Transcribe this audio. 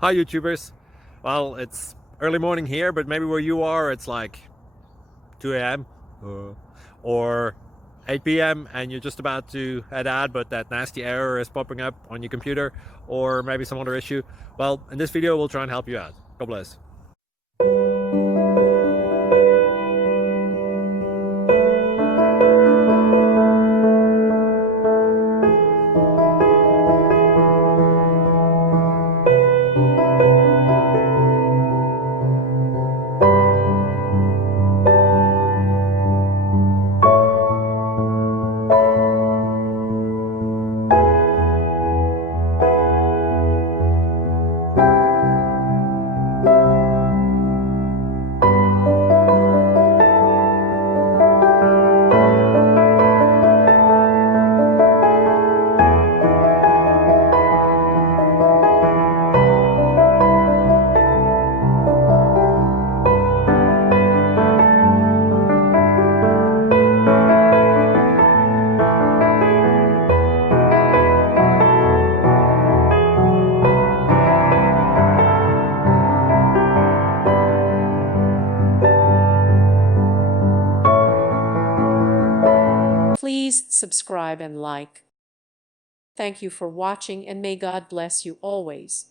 Hi YouTubers. Well, it's early morning here, but maybe where you are it's like 2 a.m. Or 8 p.m. and you're just about to head out, but that nasty error is popping up on your computer, or maybe some other issue. Well, in this video we'll try and help you out. God bless. Please subscribe and like. Thank you for watching, and may God bless you always.